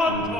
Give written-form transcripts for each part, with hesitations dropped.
Oh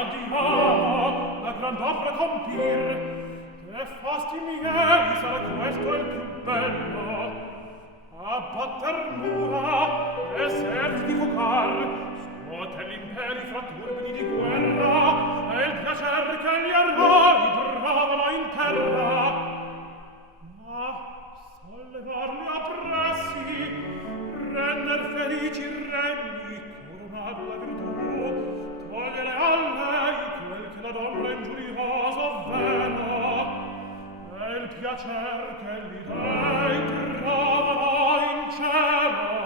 andiamo la grand'opera compir. Che fasti miei sarà questo il più bello. A batter mura e servi di focar, scuote l'imperi fra turbini di guerra, e il piacer che gli eroi trovano in terra. Ma sollevarli appressi, render felici i regni, coronar la virtù, togliere a lei quel che la donna ingiuriosa vena, e il piacer che gli dei trovano in cielo.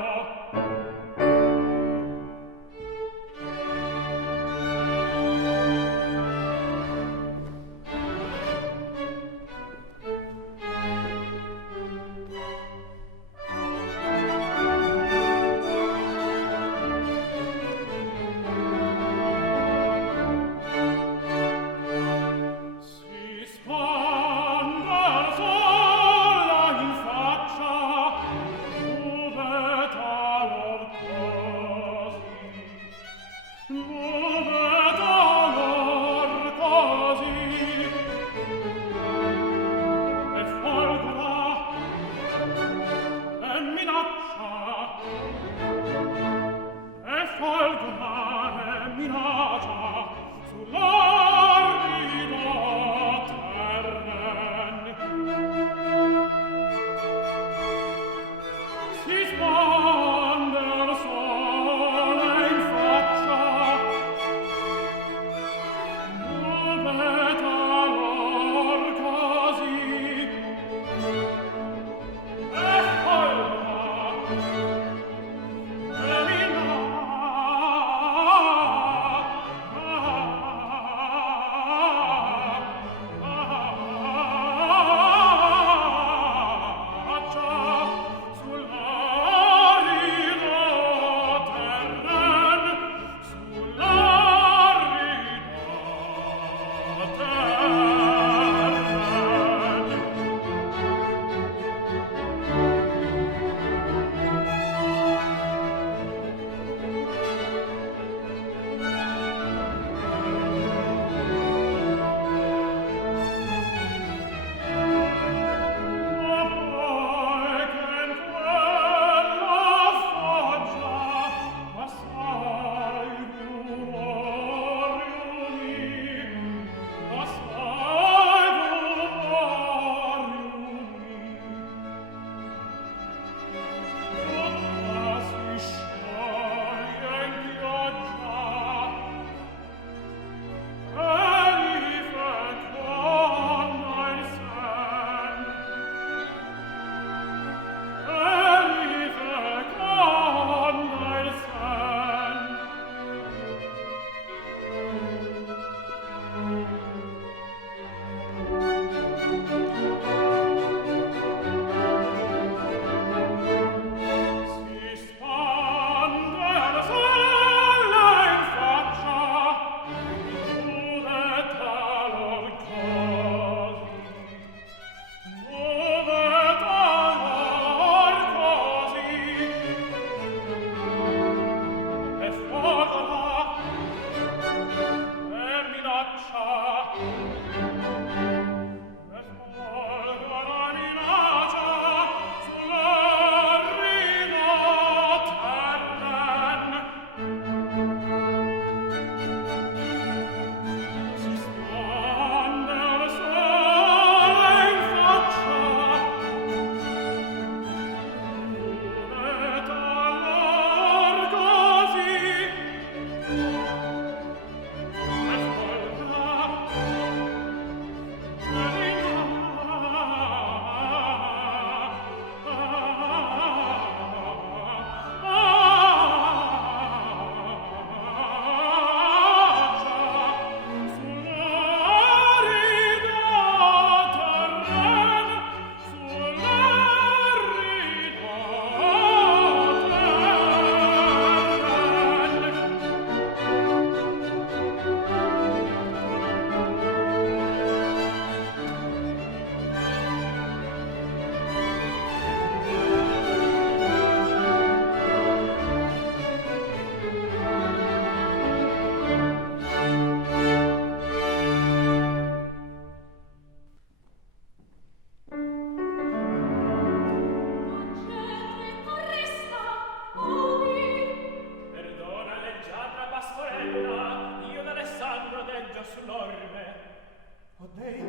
O dei?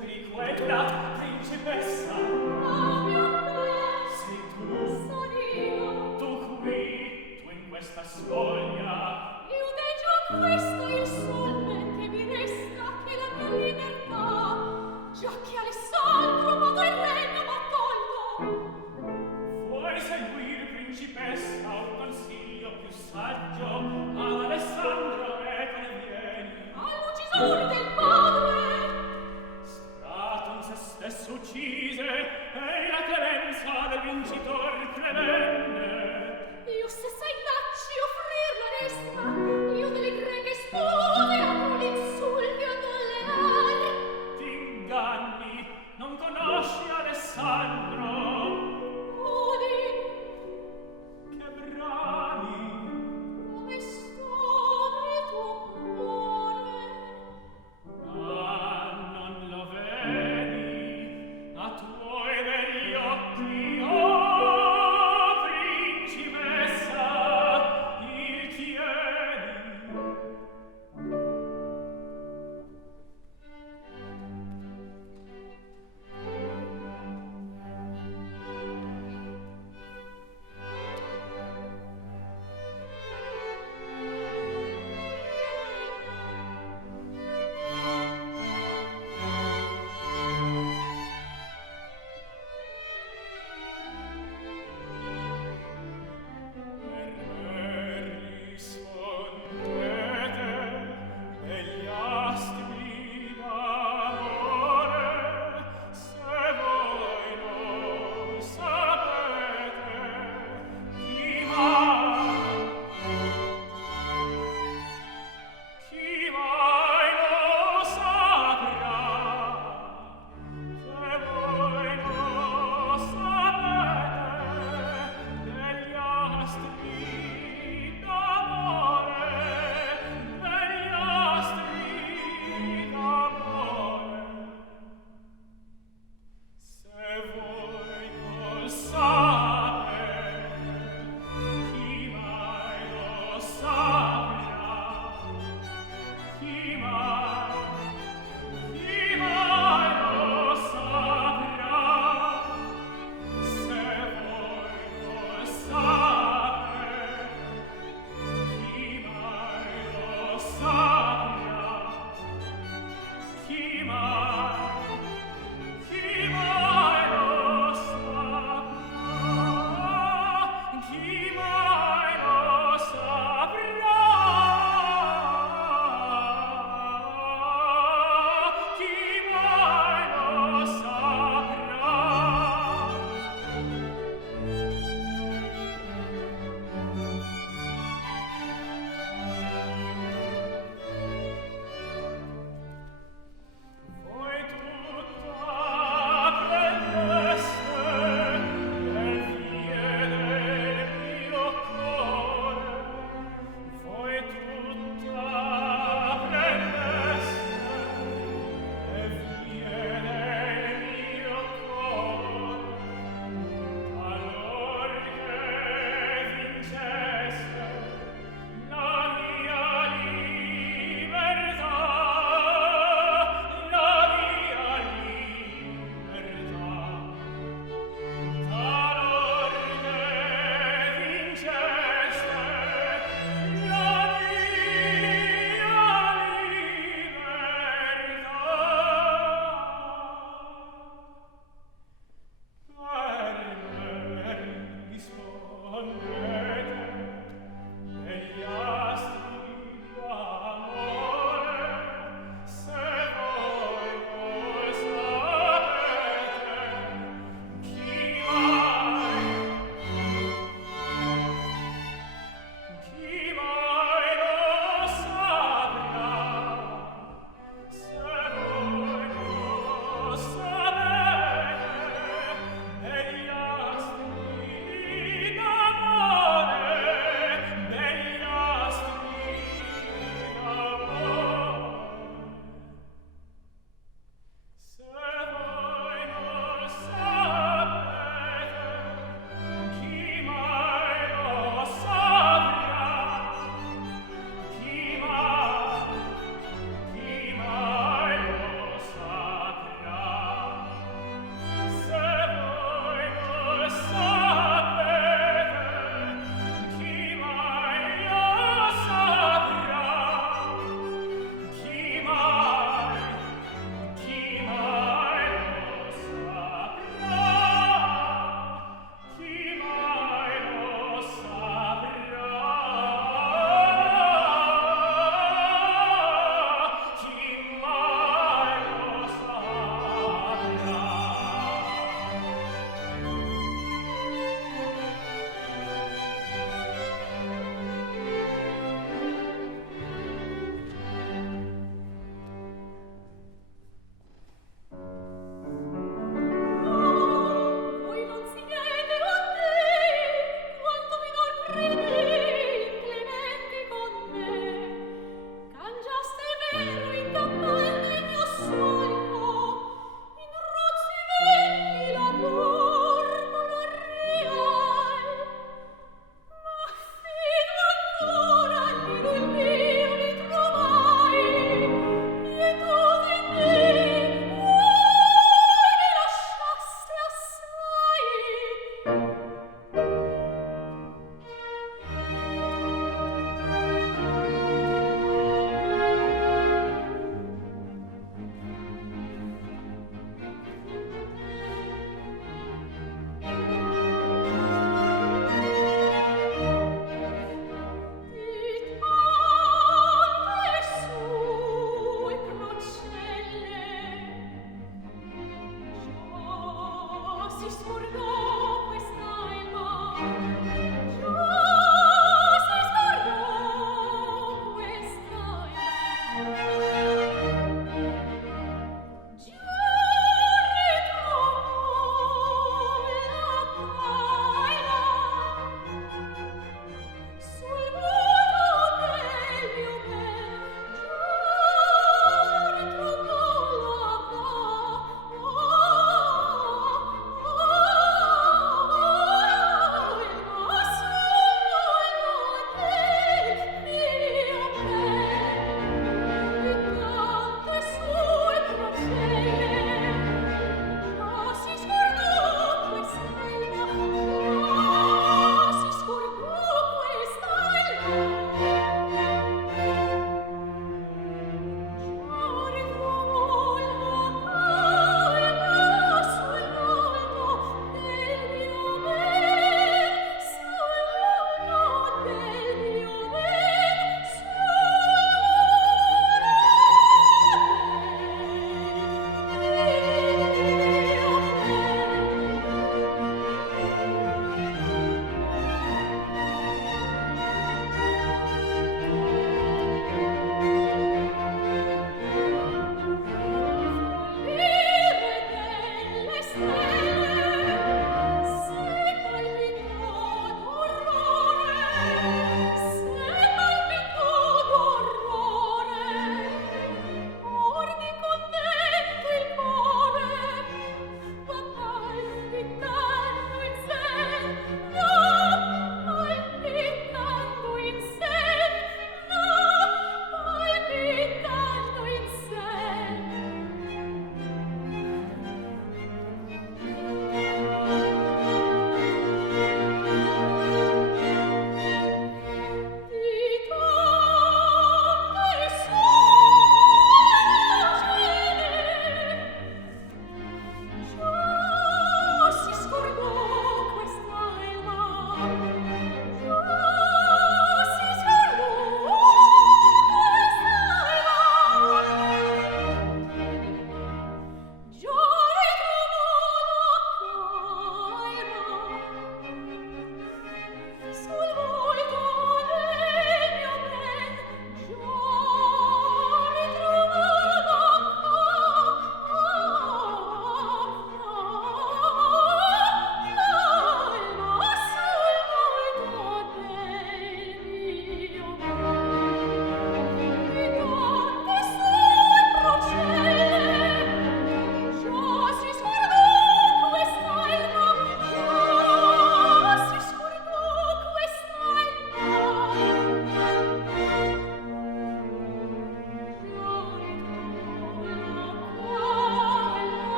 Di quella principessa. Ah, mio me. Sei tu. Son io. Tu qui, tu in questa spoglia. Io dei già questo il sol men che mi resta che la mia libertà, già che Alessandro modo il regno m'ha tolto. Vuoi seguire, principessa, un consiglio più saggio? Ad Alessandro me convieni. All'uccisione del padre. Straton se stesso uccise e la clemenza del vincitor prevenne. Io stessa innacci offrir la resta, io delle greche spose apro l'insulti a dollenar. T'inganni, non conosci Alessandro. Udi, Che brani. come sta nel tuo cuore?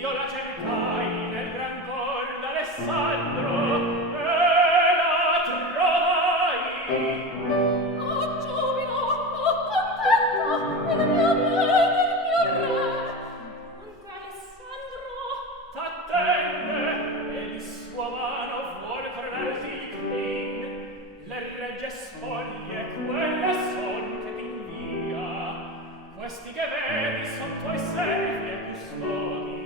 io la cercai nel gran cor d'Alessandro e la trovai. Oh giubilo, oh contento, il mio bene, il mio re. Dunque Alessandro T'attende e di sua mano vuol coronar di crin. Le regge spoglie quelle son che t'invia. Questi che vedi son tuoi servi e custodi.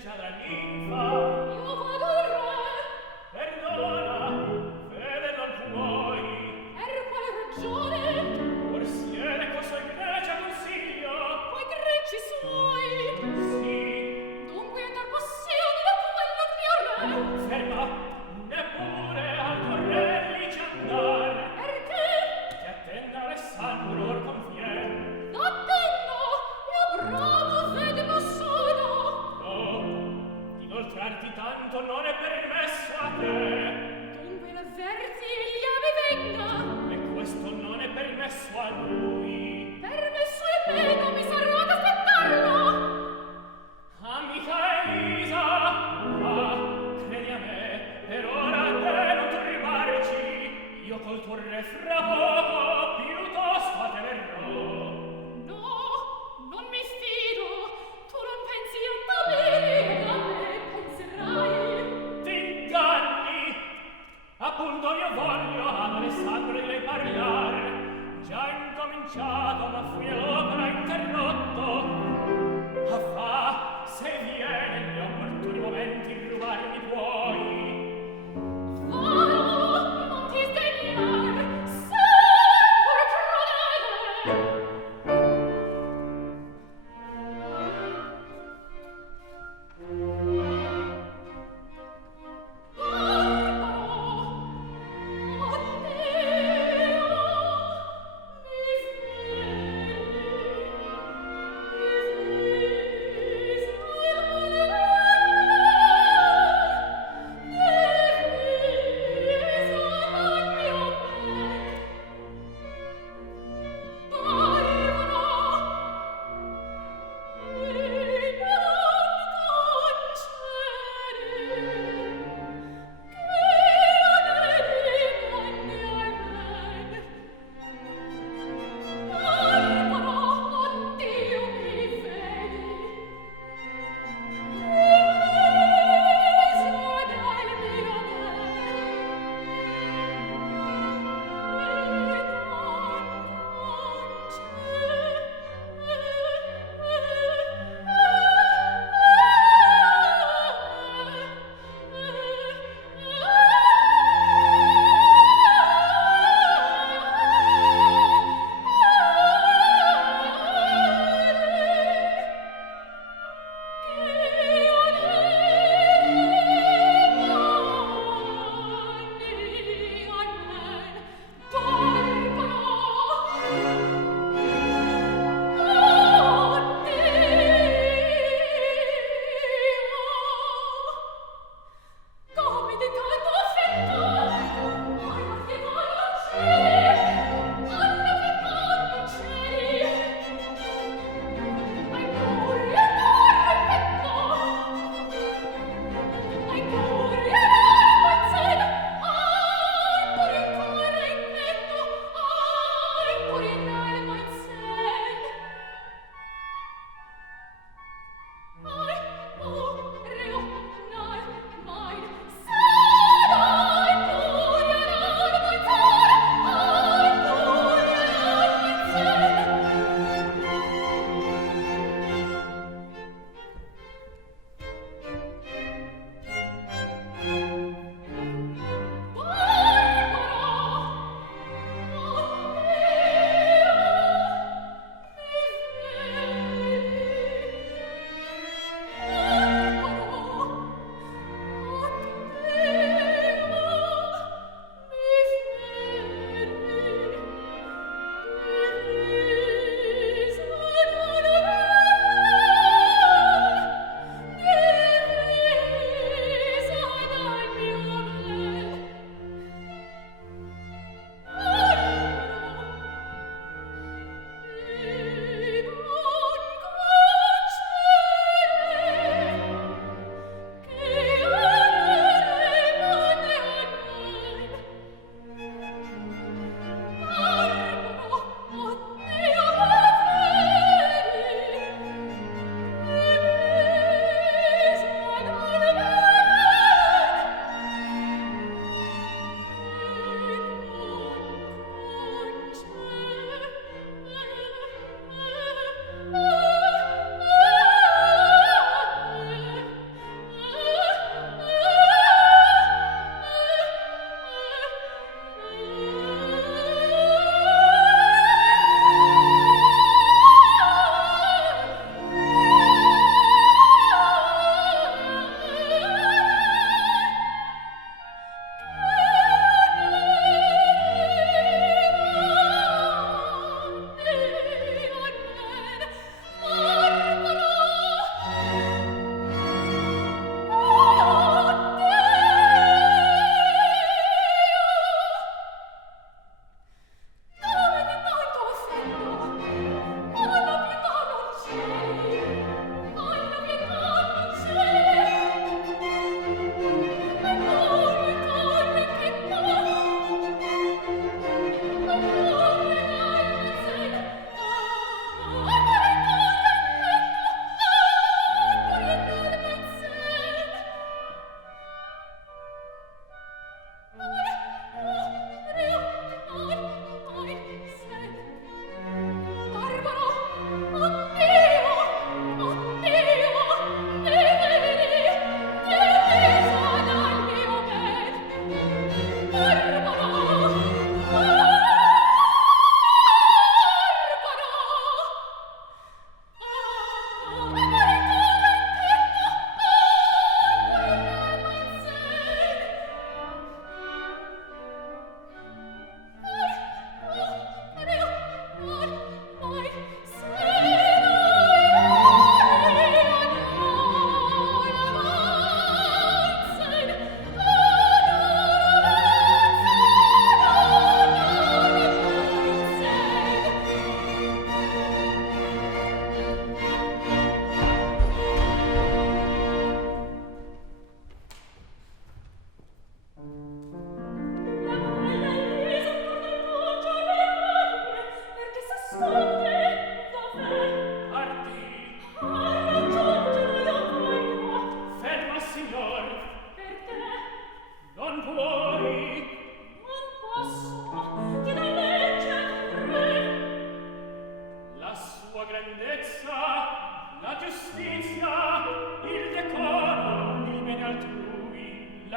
leggiadra ninfa. Io vado al re. Perdona, fede non puoi. Per quale ragione? Or siede coso in Grecia consiglio. Quei greci suoi. Sì. Dunque andar possione da quello mio re. Ferma, neppure al torrelli ci andar. Perché? Ti attenda Alessandro or convien. L'attendo, io bravo vedemo sono. No, inoltrarti tanto non è permesso a te. Dunque l'avverti egli a me venga. E questo non è permesso a lui. Permesso è me, non mi sarò ad aspettarlo. Amica Elisa, credi a me, per ora te non turbarci. Io col tuo re fra poco piuttosto a te verrò. No, non mi fido. Tu non pensi a me, a me penserai. T'inganni! Appunto io voglio ad Alessandro di lei parlare. Già incominciato, ma fui all'opera interrotto. Affà, se viene negli opportuni momenti rubarmi puoi. Varo, non ti sdegnar. Se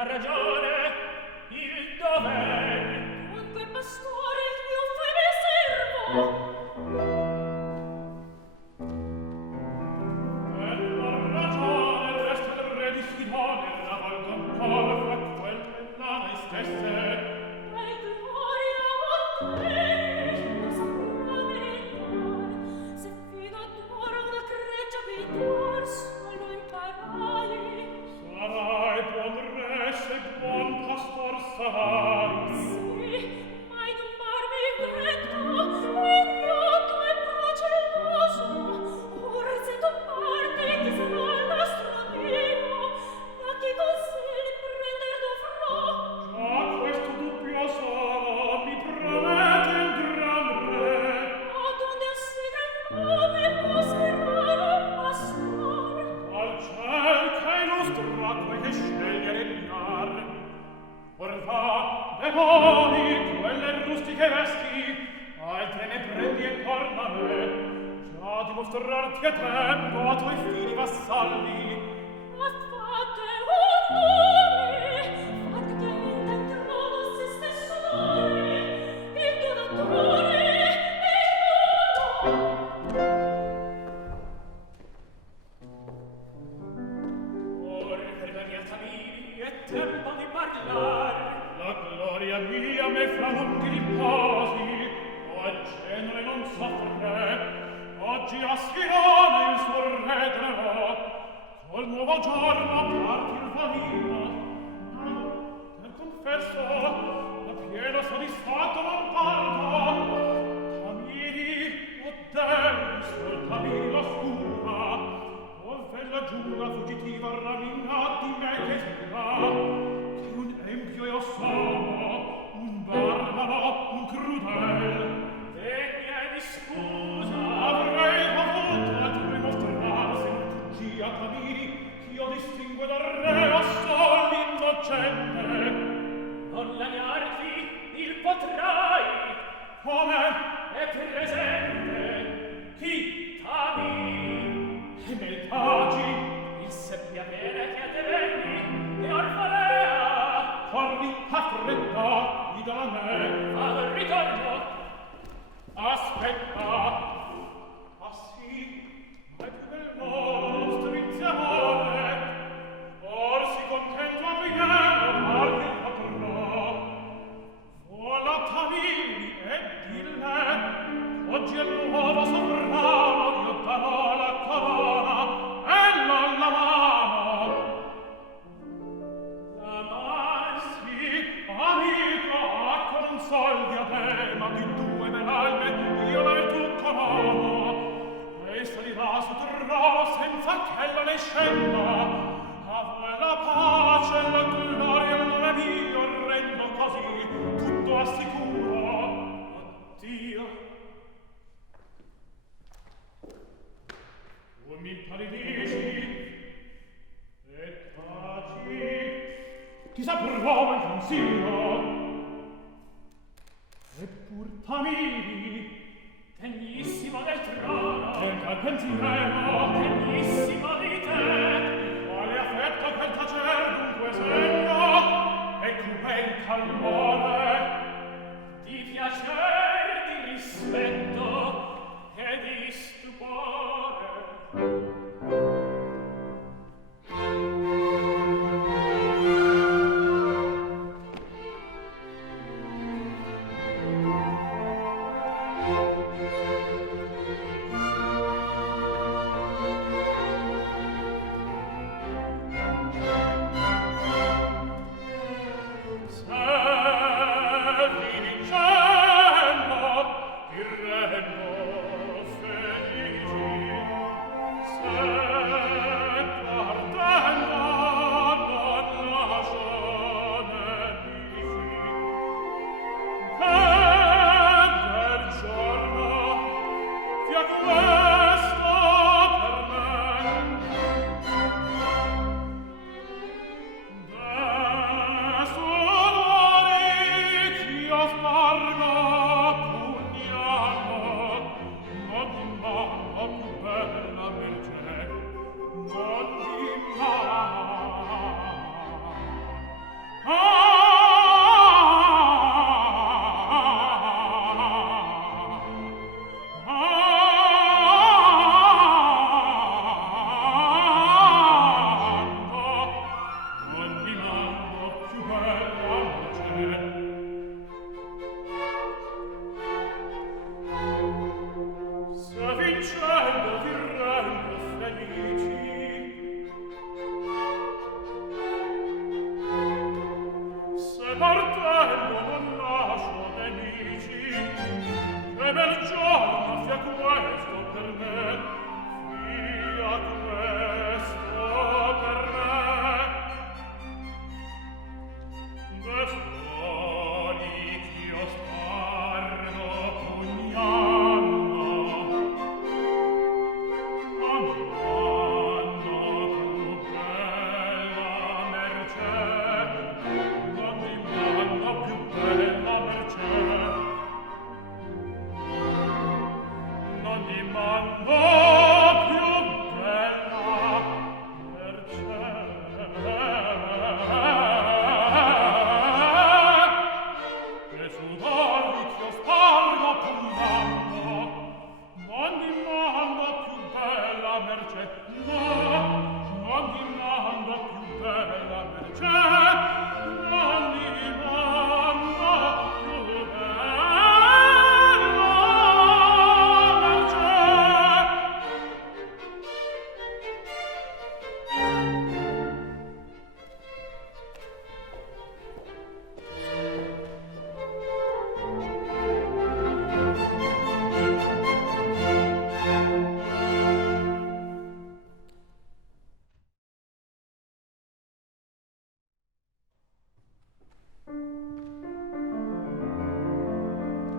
la ragione, il dover. Dunque, pastore, io fai servo. Per la ragione resta il re di Sidone, la volga ancora fra quelle nane stesse. E gloria a te, lo saprà veritare, se fino ad ora una greggia vitor solo imparai. Sarai buon re, se buon pastor sarai. Sì, ma in un bar mi vedo, ignoto e proceloso, or se tu parti chi sarà il nostro Dio, da chi consigli prender dovrò. Già questo dubbio solo mi promette il gran re. Ad onde assida il nome poserrà un pastor. Al ciel che illustra quel che sceglie regnar. Or va, demoni, quelle rustiche vesti, altre ne prendi e torna a me. Già dimostrarti a tempo a tuoi fili vassalli. Fate un nome, fate che in del trono se stesso doni, il donatore e il dono. Or per variata miri è tempo di parlar. La gloria mia me fra lunghi riposi, o al genere non soffre. Oggi a Sirone il suo re tenerò, col nuovo giorno parti il vanino. Ma, per confesso, da pieno soddisfatto non parto. Tamiri, o dei, sul camino oscura, ove la giungla fuggitiva ramina di me che sembra che un empio io sono, un barbaro, un crudel. Degna di scusa. Avrei potuto a te mostrare se non fuggi a Tamiri, ch'io distingue dal re a sol innocente. Non lagnarti, il potrai. Come? È presente. Chi? Tamiri. E me taci? Il seppia bene che a te venni, e Orfalea. Corri affretta, guida a me. Al ritorno. Aspetta. Ah sì, ma è più bel modo, striziamone. Or si contento a Vignano, parli il patrò. Vola Tamiri e dille, oggi è nuovo sovrano, io darò la corona e la mano. La man. Sì, amico, ecco non sol diadema di 2 medaglie, io la virtù comodo, e salirà su trono senza che la ne scenda. A voi la pace, la gloria, il nome mio, rendo così, tutto assicuro. Addio. Tu mi impallidisci, e taci, ti s'approva il consiglio. Eppur Tamiri, Degnissimo del trono. e tal pensiero, Degnissimo di te. quale affetto quel tacer dunque segno, e cruel calmone. Di piacer, di rispetto e di stupore.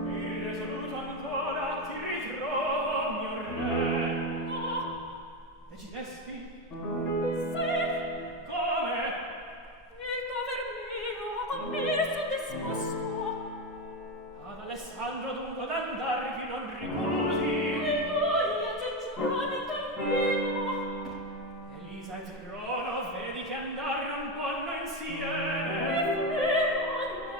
Irresoluto ancora ti ritrovo, mio re. No. Decidesti? Sì. Come? Il tuo vermino a me son disposto. Ad Alessandro dunque d'andarvi non ricusi. E noi aggiungiamo cammino. Elisa e Trono, vedi che andare non possono insieme. E vero,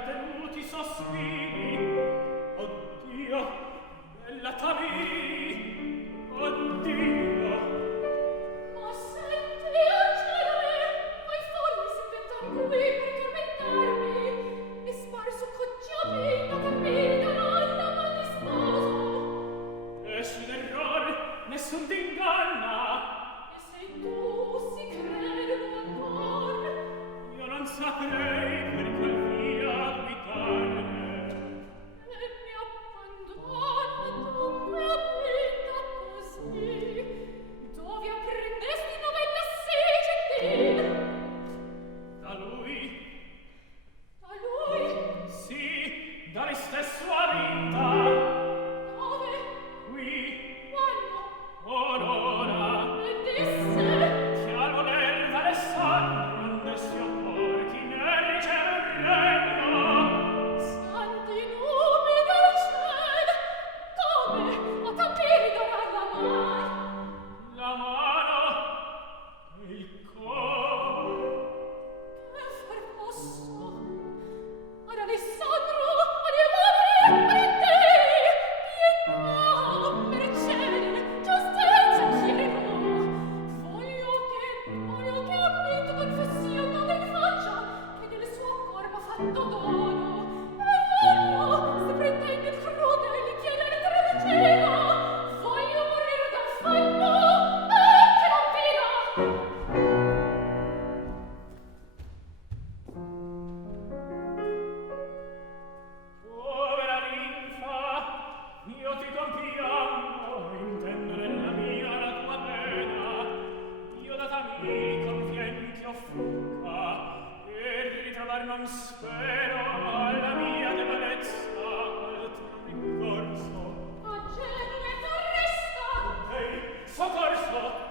trattenuti sospiri. Oddio, bella Tamì, oddio. Ma senti, Angelo, quei folli s'inventan qui per tormentarmi, e spar su cocciopino che mi danno mal di sposo. Nessun errore, nessun d'inganna. E se tu si credi ancora, Io non saprei per qual via guidarne. e mi abbandono dunque a vita così, dove apprendesti novella sì gentil. Da lui, Da lui, sì, da lei stesso a vita. dove, Qui, quando, or ora, e disse, che al voler d'Alessandro non si opporchi né riceve un regno. santi numi del cielo, come a Tamì donar la man, La mano e il cor. che far posso? Ad Alessandro, ad Ivone, ad te, pietà, mercede, giustezza chiedo. Voglio che ammetta confessione in faccia, che del suo corpo ha fatto dono. E voglio, se pretende il crudele, chiedere tregua. Voglio morire d'affanno, che non fila. Povera ninfa, io ti compiango, intendo nella mia la tua pena. Io da Tamì confien ti offra, e ritrovar non spero alla mia debolezza altro ricorso. A Genova t'arresta, Ehi, soccorso!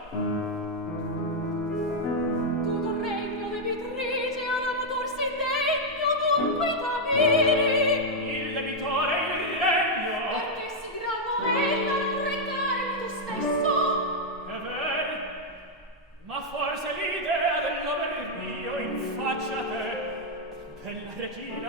tutto il regno di Beatrice ad avutorsi degno dunque Tamiri. Il debitore il regno! Perché si gran novella non recarmi tu stesso? È vero, ma forse l'idea del dover mio in faccia a te, bella regina,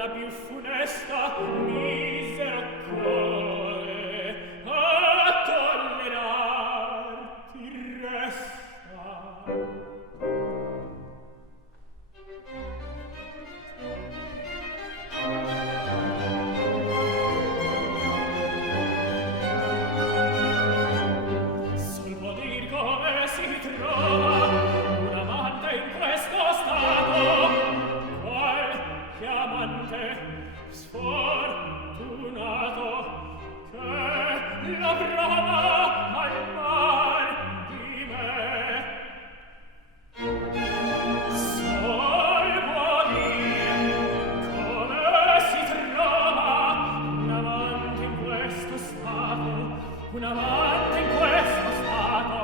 la più funesta misero cuore a tollerarti resta. Sol può dir come si trova un amante in questo stato, qualche amante sfortunato che la prova al mar di me. Sol può dir come si trova un amante in questo stato, un amante in questo stato,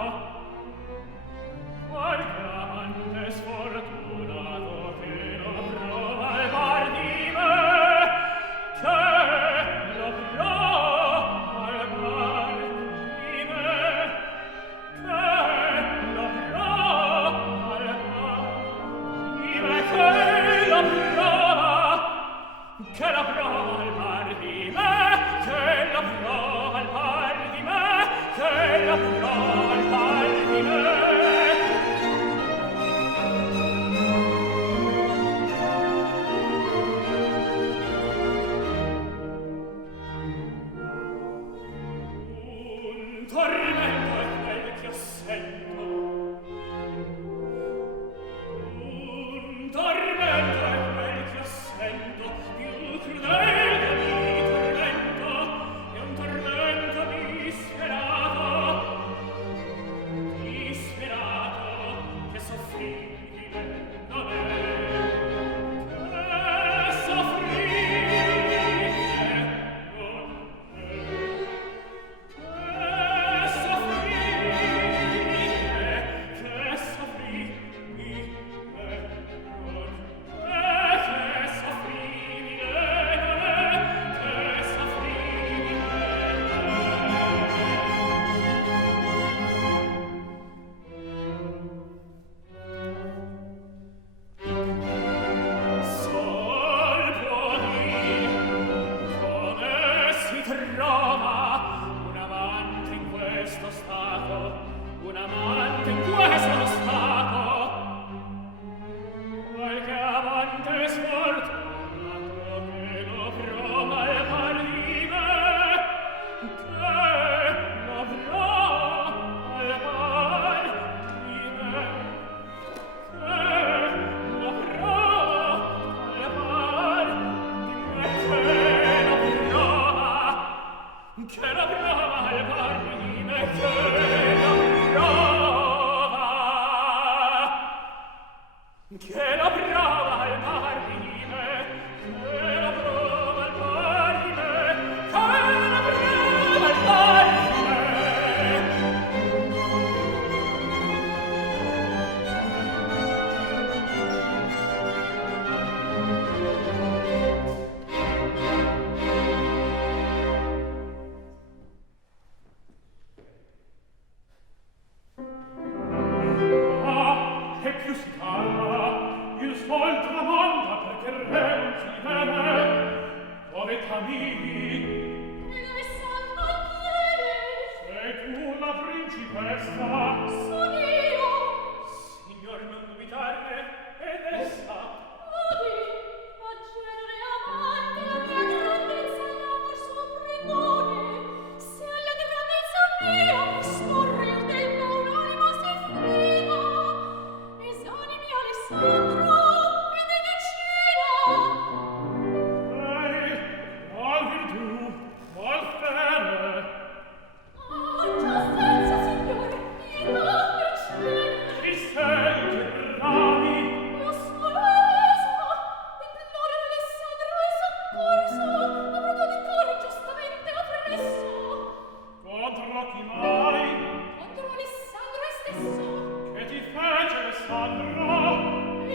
qualche amante sfortunato che lo prova al par di me, che lo prova al par di me, che lo prova al par di me, che lo prova al par di me, che lo prova al par di me, che lo prova al par di me. Un tormento è quel che io sento, un tormento è quel che io sento, più crudele mi tormento, è un tormento disperato, che soffribile non è, che soffribile non è. Un amante in questo stato, qualche amante sfortunato che lo prova al par di me, che lo prova al par di me, che lo prova al par di me, che lo prova al par di me, che che la prova al par di me, che la prova al par di me, che la prova al par di me. Ah, che più si cala, il sol tramonta perché il re non si vede. Dove cammini? Nelle salvazioni, Sei tu la principessa? son io. Signor, non dubitarne, ed essa. Odi, a genere amante, la mia grandezza e l'amor suo pregone. Se alla grandezza mia scorrer del buon animo si frega, esanimi Alessandro ed Edicina. Ehi, qual virtù, qual fede? Ah, giustezza, signore, pietà, piacere. Chi sei che bravi? Io sono Elisa, imploro Alessandro e soccorso, avrò di cuore giustamente appresso. Contro chi mai? Contro Alessandro stesso, Che ti fece Alessandro? e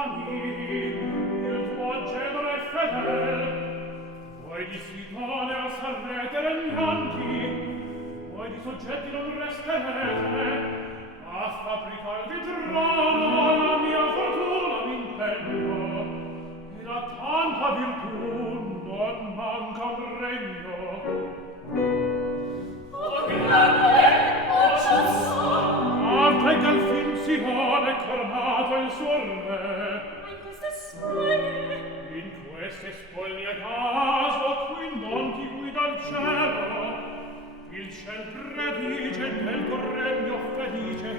ascoltami, il tuo genere è fedel, vuoi di Sidone o Sarrete regnanti, vuoi di soggetti non resterete, a fabbricar di trono la mia fortuna m'impegno, ed a tanta virtù non manca un regno. O grande, o giusto, Arte che al fin si vuole coronato il suo re. In queste spoglie caso, qui non ti guida il cielo, il ciel predice nel tuo regno felice,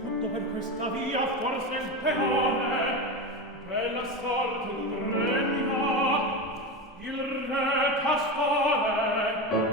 tutto per questa via forse il peone, bella sorte d'un regno, il re pastore.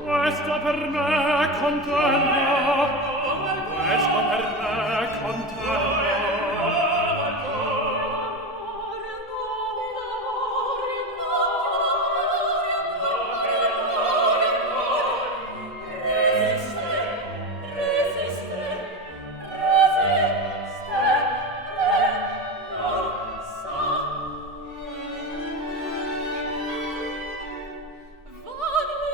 Questo per me contendo, questo per me contendo. Vado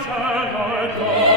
cielo e